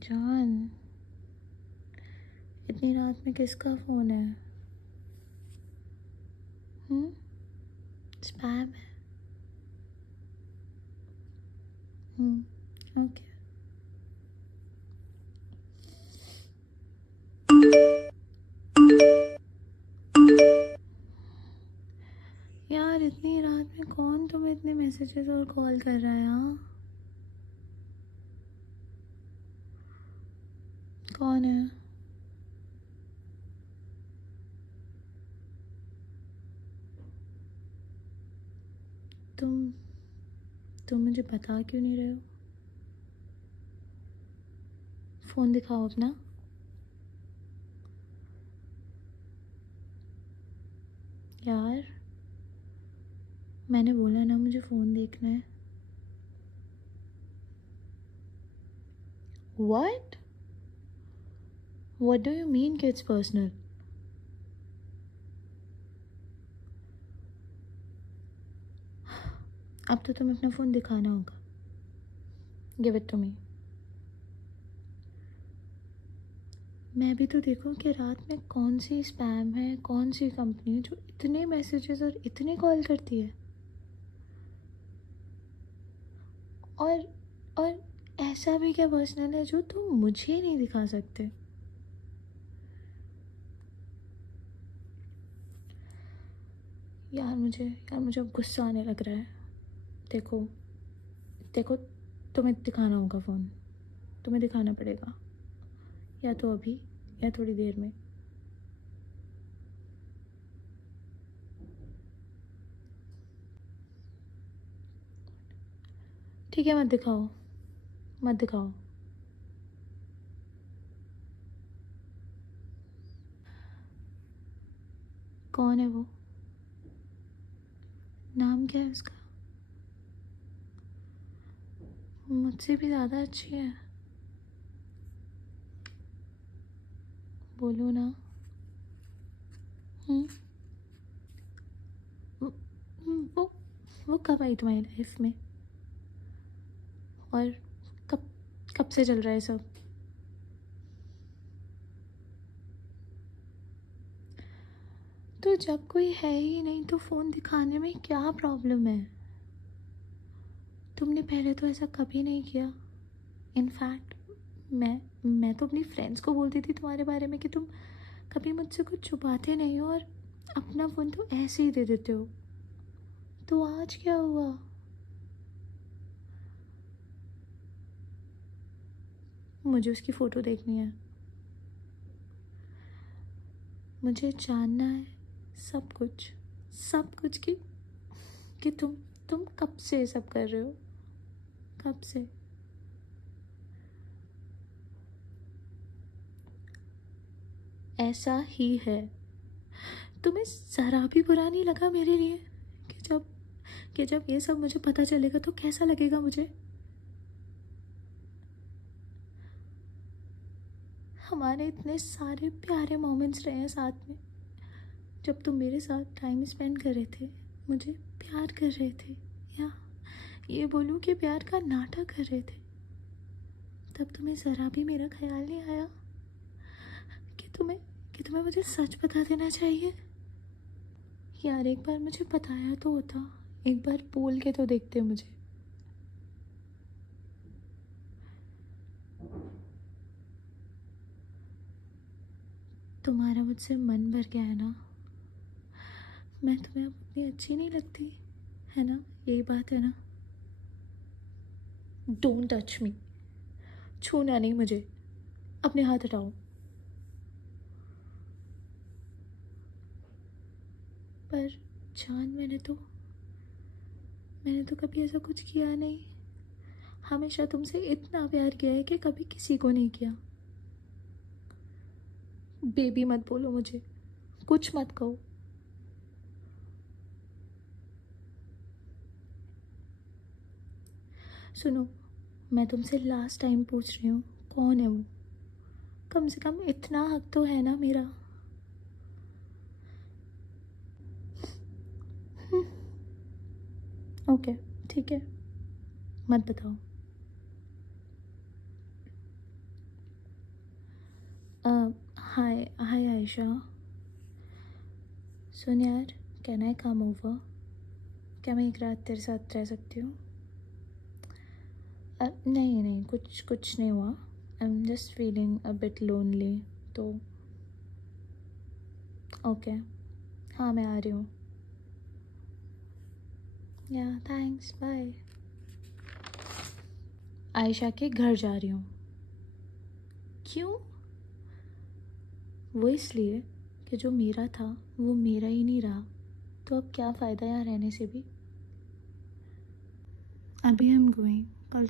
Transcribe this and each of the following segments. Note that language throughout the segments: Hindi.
जान, इतनी रात में किसका फोन है? स्पैम है। ओके। यार, इतनी रात में कौन तुम्हें इतने मैसेजेस और कॉल कर रहा है? हाँ, कौन है? तुम तुम मुझे बता क्यों नहीं रहे हो? फोन दिखाओ अपना। यार, मैंने बोला ना मुझे फोन देखना है। What do you mean कि it's personal? अब तो तुम्हें अपना फ़ोन दिखाना होगा। Give it to me. मैं भी तो देखूं कि रात में कौन सी स्पैम है, कौन सी कंपनी है जो इतने मैसेजेस और इतने कॉल करती है। और ऐसा भी क्या पर्सनल है जो तुम मुझे नहीं दिखा सकते? यार मुझे अब गुस्सा आने लग रहा है। देखो देखो, तुम्हें दिखाना होगा फ़ोन। तुम्हें दिखाना पड़ेगा, या तो अभी या थोड़ी देर में। ठीक है, मत दिखाओ, मत दिखाओ। कौन है वो? नाम क्या है उसका? मुझसे भी ज़्यादा अच्छी है। बोलो ना। हम्म वो वो कब आई तुम्हारी लाइफ में? और कब कब से चल रहा है सब? तो जब कोई है ही नहीं तो फ़ोन दिखाने में क्या प्रॉब्लम है? तुमने पहले तो ऐसा कभी नहीं किया। इनफैक्ट मैं तो अपनी फ्रेंड्स को बोलती थी तुम्हारे बारे में कि तुम कभी मुझसे कुछ छुपाते नहीं हो और अपना फ़ोन तो ऐसे ही दे देते हो। तो आज क्या हुआ? मुझे उसकी फ़ोटो देखनी है। मुझे जानना है सब कुछ, सब कुछ कि तुम कब से ये सब कर रहे हो? कब से? ऐसा ही है। तुम्हें ज़रा भी बुरा नहीं लगा मेरे लिए कि जब ये सब मुझे पता चलेगा तो कैसा लगेगा मुझे? हमारे इतने सारे प्यारे मोमेंट्स रहे हैं साथ में। जब तुम मेरे साथ टाइम स्पेंड कर रहे थे, मुझे प्यार कर रहे थे, या ये बोलूं कि प्यार का नाटक कर रहे थे, तब तुम्हें ज़रा भी मेरा ख्याल नहीं आया कि तुम्हें मुझे सच बता देना चाहिए? यार, एक बार मुझे बताया तो होता। एक बार बोल के तो देखते मुझे। तुम्हारा मुझसे मन भर गया है ना? मैं तुम्हें अब उतनी अच्छी नहीं लगती, है ना? यही बात है ना? Don't touch me. छूना नहीं मुझे। अपने हाथ हटाओ। पर जान, मैंने तो कभी ऐसा कुछ किया नहीं। हमेशा तुमसे इतना प्यार किया है कि कभी किसी को नहीं किया। बेबी मत बोलो मुझे, कुछ मत कहो। सुनो, मैं तुमसे लास्ट टाइम पूछ रही हूँ, कौन है वो? कम से कम इतना हक तो है ना मेरा? ओके, ठीक है, मत बताओ। हाय हाय आयशा, सुन यार, कैन आई कम ओवर? क्या मैं एक रात तेरे साथ रह सकती हूँ? नहीं नहीं, कुछ कुछ नहीं हुआ। I am just feeling a bit lonely, तो ओके, हाँ मैं आ रही हूँ। या थैंक्स, बाय। आयशा के घर जा रही हूँ। क्यों? वो इसलिए कि जो मेरा था वो मेरा ही नहीं रहा, तो अब क्या फ़ायदा यहाँ रहने से भी। अभी हम गोइंग, कल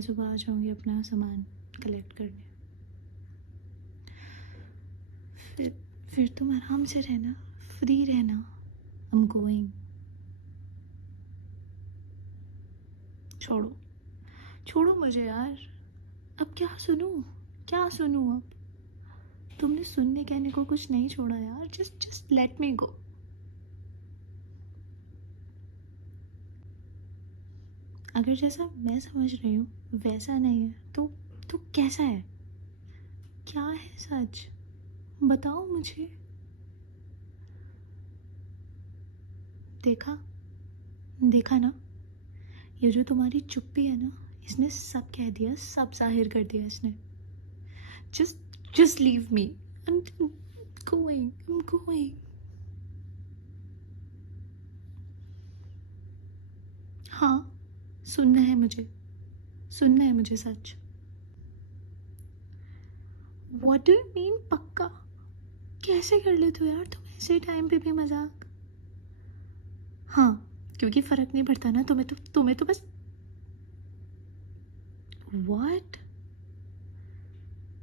सुबह आ जाऊँगी अपना सामान कलेक्ट करने। फिर तुम आराम से रहना, फ्री रहना। I am going. छोड़ो, छोड़ो मुझे यार। अब क्या सुनूं अब? तुमने सुनने कहने को कुछ नहीं छोड़ा यार। जस्ट लेट मी गो। अगर जैसा मैं समझ रही हूँ वैसा नहीं है तो कैसा है? क्या है सच? बताओ मुझे। देखा, देखा ना, ये जो तुम्हारी चुप्पी है ना, इसने सब कह दिया, सब जाहिर कर दिया इसने। Just leave me. I'm I'm going. हाँ, सुनना है मुझे, सुनना है मुझे सच। What do you mean पक्का? कैसे कर लेते हो यार तुम ऐसे टाइम पे भी मजाक? हाँ, क्योंकि फर्क नहीं पड़ता ना तुम्हें तो बस। What?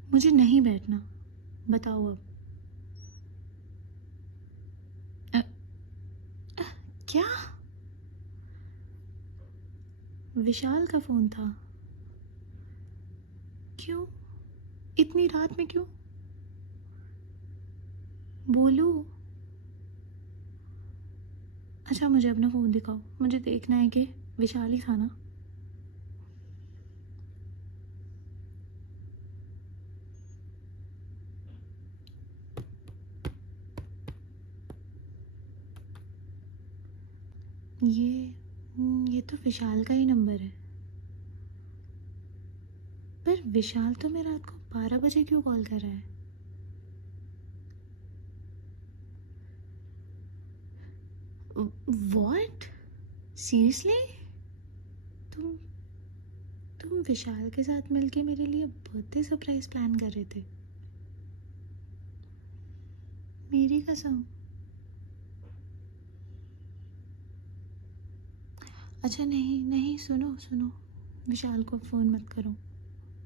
मुझे नहीं बैठना, बताओ अब। अ, क्या? विशाल का फोन था? क्यों? इतनी रात में क्यों? बोलो। अच्छा, मुझे अपना फ़ोन दिखाओ, मुझे देखना है कि विशाल ही था ना। ये तो विशाल का ही नंबर है। पर विशाल तो मैं रात को 12 बजे क्यों कॉल कर रहा है? व्हाट? सीरियसली? तुम तुम विशाल के साथ मिलके मेरे लिए बर्थडे सरप्राइज प्लान कर रहे थे? मेरी कसम। अच्छा, नहीं नहीं, सुनो सुनो, विशाल को फ़ोन मत करो,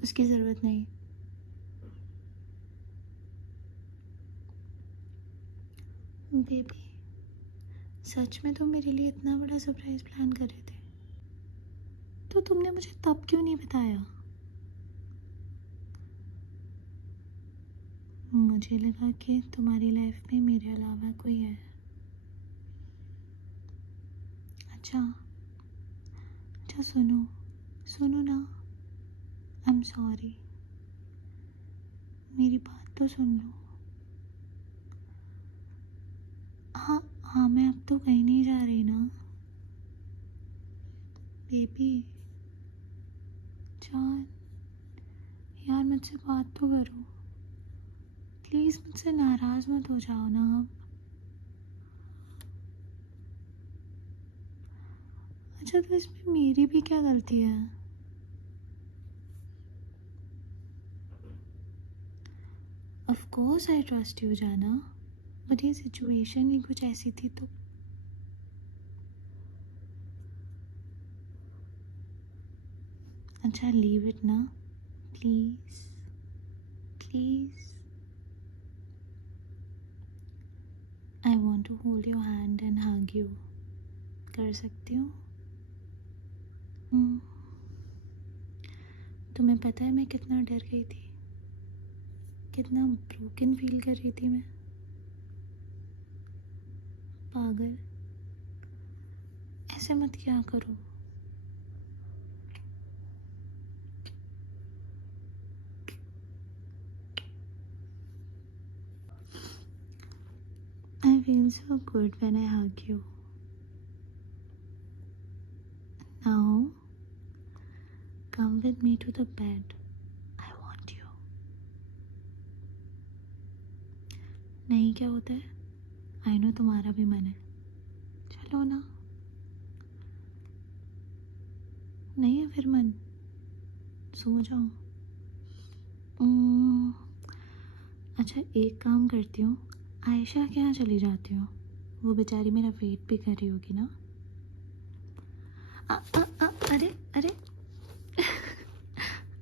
उसकी ज़रूरत नहीं। बेबी, सच में तुम मेरे लिए इतना बड़ा सरप्राइज प्लान कर रहे थे, तो तुमने मुझे तब क्यों नहीं बताया? मुझे लगा कि तुम्हारी लाइफ में मेरे अलावा कोई है। अच्छा, अच्छा, सुनो, सुनो ना, आई एम सॉरी, मेरी बात तो सुन लो। हाँ हाँ, मैं अब तो कहीं नहीं जा रही ना। बेबी जान, यार मुझसे बात तो करो, प्लीज़ मुझसे नाराज़ मत हो जाओ ना अब। अच्छा, तो इसमें मेरी भी क्या गलती है? Of course I trust you जाना, बट ये सिचुएशन ही कुछ ऐसी थी तो। अच्छा, लीव इट ना, please please. I want to hold your hand and hug you. कर सकती हूँ? तुम्हें पता है मैं कितना डर गई थी, कितना ब्रोकन फील कर रही थी मैं। पागल, ऐसे मत किया करो। I feel so good when I hug you. Now, come with me to the bed. I want you. नहीं क्या होता है? I know तुम्हारा भी मन है। चलो ना। नहीं है फिर मन? सो जाओ। अच्छा एक काम करती हूँ, आयशा के यहाँ चली जाती हूँ। वो बेचारी मेरा वेट भी कर रही होगी ना। अरे अरे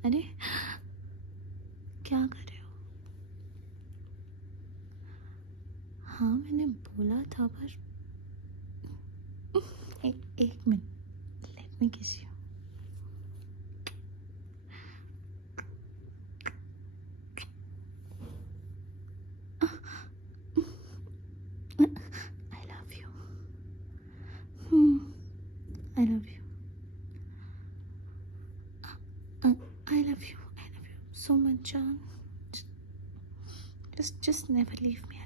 अरे क्या कर रहे हो? हाँ मैंने बोला था पर एक मिनट, लेट मी किस you. I love you. I love you. I love you. I love you so much, John. Just never leave me